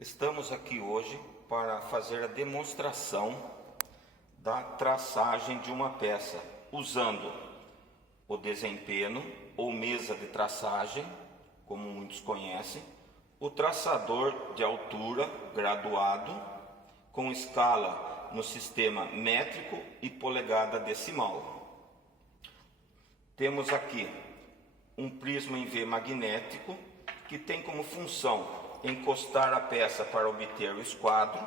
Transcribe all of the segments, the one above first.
Estamos aqui hoje para fazer a demonstração da traçagem de uma peça, usando o desempenho ou mesa de traçagem, como muitos conhecem, o traçador de altura graduado, com escala no sistema métrico e polegada decimal. Temos aqui um prisma em V magnético, que tem como função encostar a peça para obter o esquadro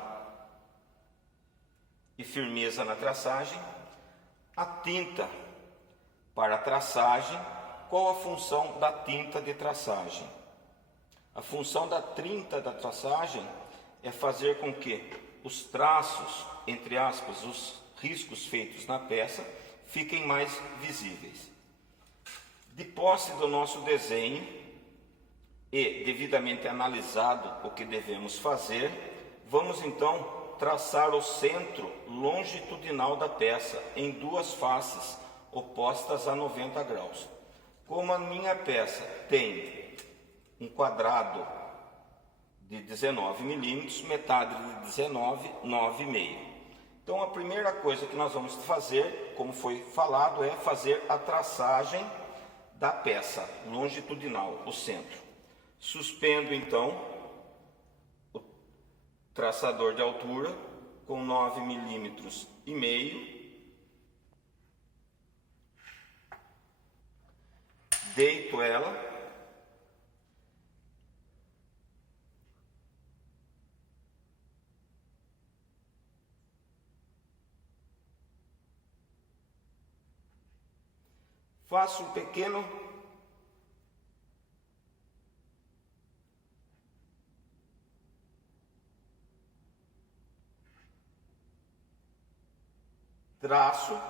e firmeza na traçagem. A tinta para a traçagem. Qual a função da tinta de traçagem? A função da tinta da traçagem é fazer com que os traços, entre aspas, os riscos feitos na peça, fiquem mais visíveis. De posse do nosso desenho e devidamente analisado o que devemos fazer, vamos então traçar o centro longitudinal da peça em duas faces opostas a 90 graus. Como a minha peça tem um quadrado de 19 milímetros, metade de 19, 9,5. Então a primeira coisa que nós vamos fazer, como foi falado, é fazer a traçagem da peça longitudinal, o centro. Suspendo então o traçador de altura com 9 milímetros e meio. Deito ela. Faço um pequeno traço,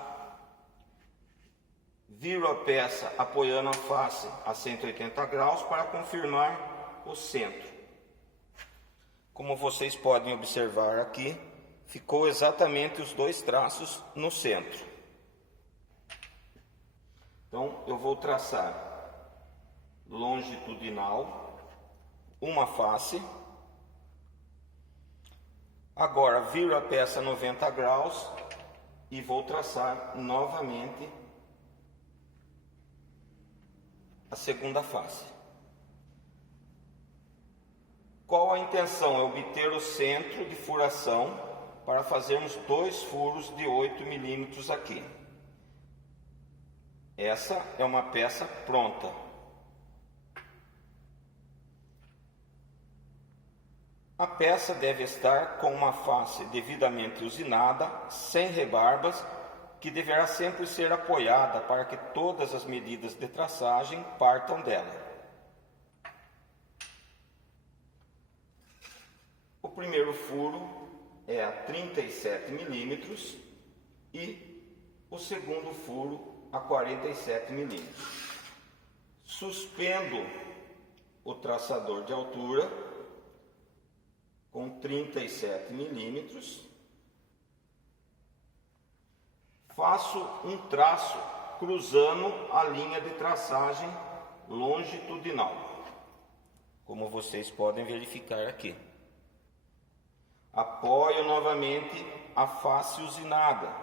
viro a peça apoiando a face a 180 graus para confirmar o centro. Como vocês podem observar aqui, ficou exatamente os dois traços no centro. Então eu vou traçar longitudinal, uma face. Agora viro a peça 90 graus e vou traçar novamente a segunda face. Qual a intenção? É obter o centro de furação para fazermos dois furos de 8 milímetros aqui. Essa é uma peça pronta. A peça deve estar com uma face devidamente usinada, sem rebarbas, que deverá sempre ser apoiada para que todas as medidas de traçagem partam dela. O primeiro furo é a 37 milímetros e o segundo furo a 47 milímetros. Suspendo o traçador de altura com 37 milímetros, faço um traço cruzando a linha de traçagem longitudinal, como vocês podem verificar aqui. Apoio novamente a face usinada.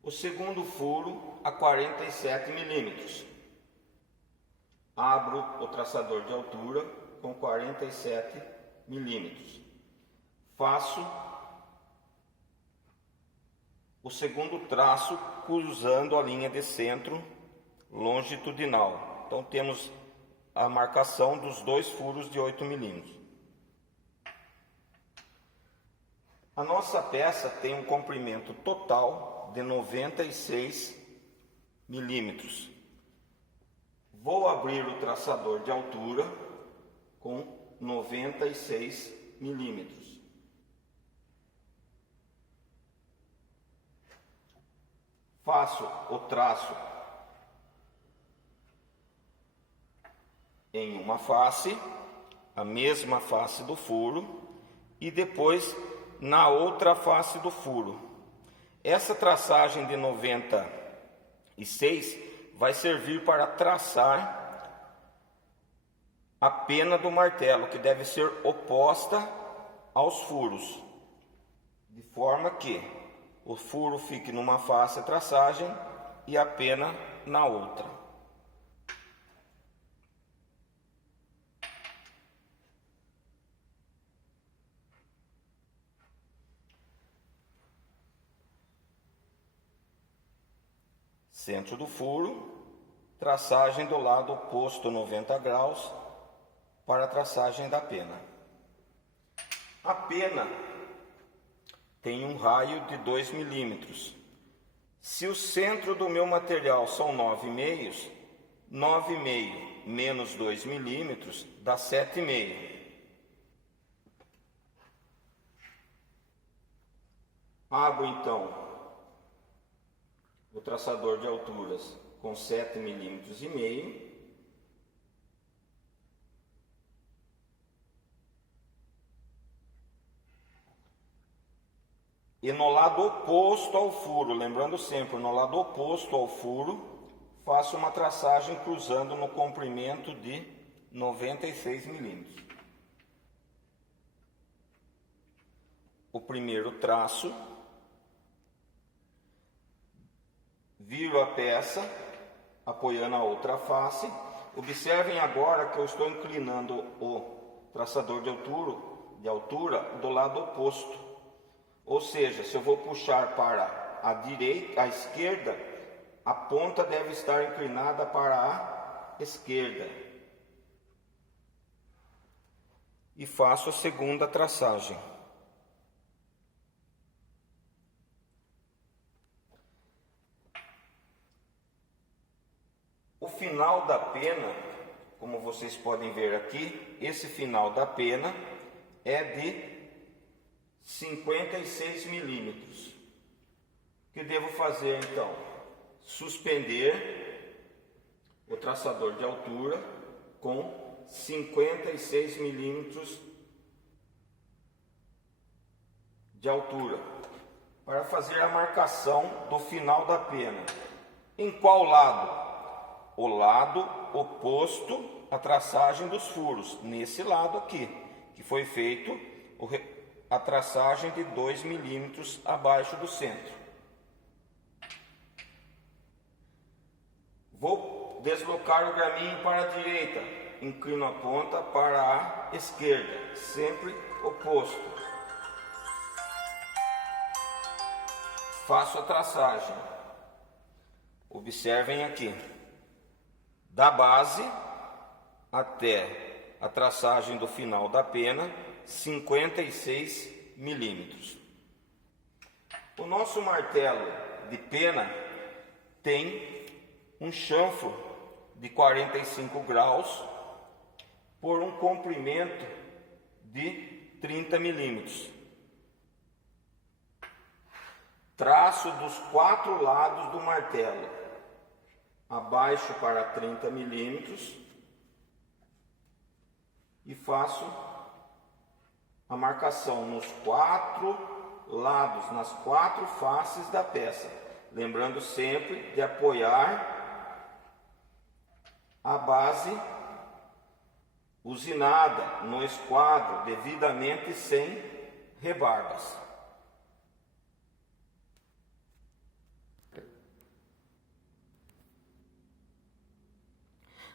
O segundo furo a 47 milímetros. Abro o traçador de altura com 47 milímetros. Faço o segundo traço cruzando a linha de centro longitudinal. Então temos a marcação dos dois furos de 8 milímetros. A nossa peça tem um comprimento total de 96 milímetros. Vou abrir o traçador de altura com 96 milímetros. Faço o traço em uma face, a mesma face do furo, e depois na outra face do furo. Essa traçagem de 96 vai servir para traçar a pena do martelo, que deve ser oposta aos furos, de forma que o furo fique numa face a traçagem e a pena na outra. Centro do furo, traçagem do lado oposto 90 graus para a traçagem da pena. A pena tem um raio de 2 milímetros. Se o centro do meu material são 9,5, 9,5 menos 2 milímetros dá 7,5. Abro então o traçador de alturas com 7,5 milímetros. E no lado oposto ao furo, lembrando sempre, no lado oposto ao furo, faço uma traçagem cruzando no comprimento de 96 milímetros. O primeiro traço, viro a peça, apoiando a outra face. Observem agora que eu estou inclinando o traçador de altura do lado oposto. Ou seja, se eu vou puxar para a direita, a esquerda, a ponta deve estar inclinada para a esquerda. E faço a segunda traçagem. O final da pena, como vocês podem ver aqui, esse final da pena é de 56 milímetros. O que devo fazer então? Suspender o traçador de altura com 56 milímetros de altura para fazer a marcação do final da pena. Em qual lado? O lado oposto à traçagem dos furos, nesse lado aqui, que foi feito a traçagem de 2 milímetros abaixo do centro. Vou deslocar o graminho para a direita, inclino a ponta para a esquerda, sempre oposto. Faço a traçagem. Observem aqui. Da base até a traçagem do final da pena, 56 milímetros. O nosso martelo de pena tem um chanfro de 45 graus por um comprimento de 30 milímetros. Traço dos 4 lados do martelo, abaixo para 30 milímetros, e faço a marcação nos 4 lados, nas 4 faces da peça, lembrando sempre de apoiar a base usinada no esquadro, devidamente sem rebarbas.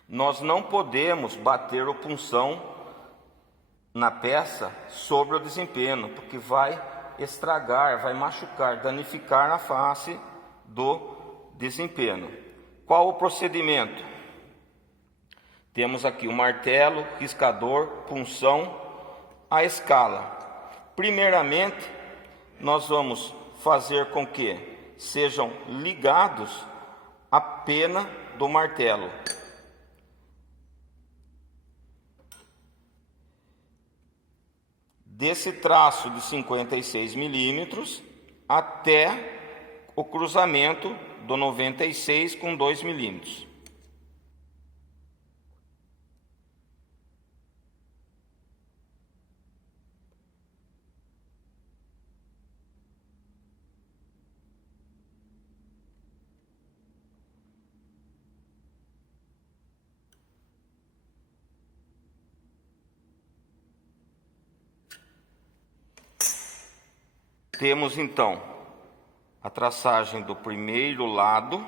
Nós não podemos bater o punção na peça sobre o desempenho, porque vai estragar, vai machucar, danificar a face do desempenho. Qual o procedimento? Temos aqui o martelo, riscador, punção, a escala. Primeiramente, nós vamos fazer com que sejam ligados a pena do martelo. Desse traço de 56 milímetros até o cruzamento do 96 com 2 milímetros. Temos então a traçagem do primeiro lado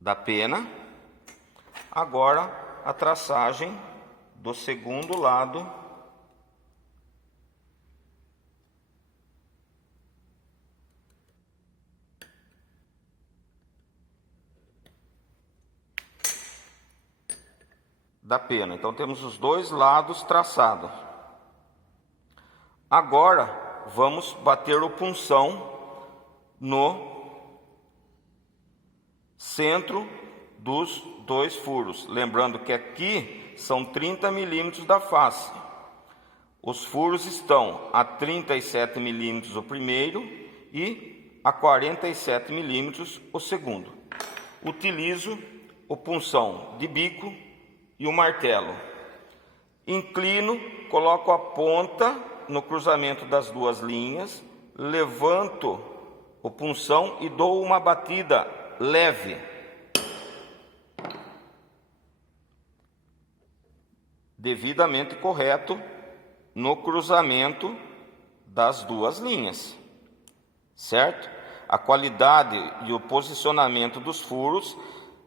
da pena, agora a traçagem do segundo lado da pena. Então temos os dois lados traçados. Agora vamos bater o punção no centro dos dois furos. Lembrando que aqui são 30 milímetros da face. Os furos estão a 37 milímetros o primeiro e a 47 milímetros o segundo. Utilizo o punção de bico e o martelo. Inclino, coloco a ponta no cruzamento das duas linhas, levanto o punção e dou uma batida leve. Devidamente correto no cruzamento das duas linhas, certo? A qualidade e o posicionamento dos furos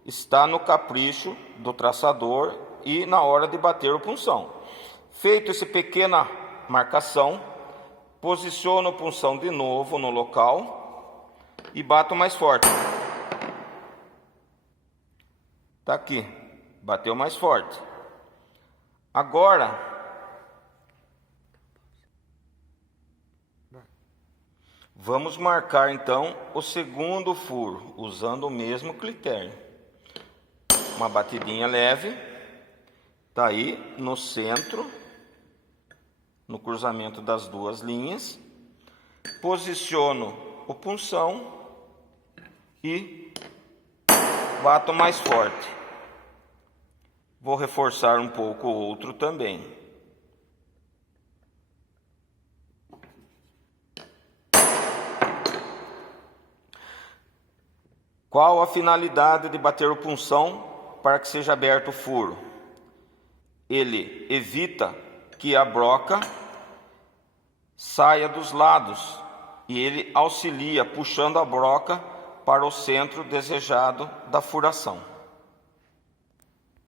está no capricho do traçador e na hora de bater o punção. Feito essa pequena marcação, posiciono o punção de novo no local e bato mais forte. Tá aqui, bateu mais forte. Agora vamos marcar então o segundo furo, usando o mesmo critério. Uma batidinha leve, tá aí no centro, no cruzamento das duas linhas. Posiciono o punção e bato mais forte. Vou reforçar um pouco o outro também. Qual a finalidade de bater o punção para que seja aberto o furo? Ele evita que a broca saia dos lados e ele auxilia puxando a broca para o centro desejado da furação.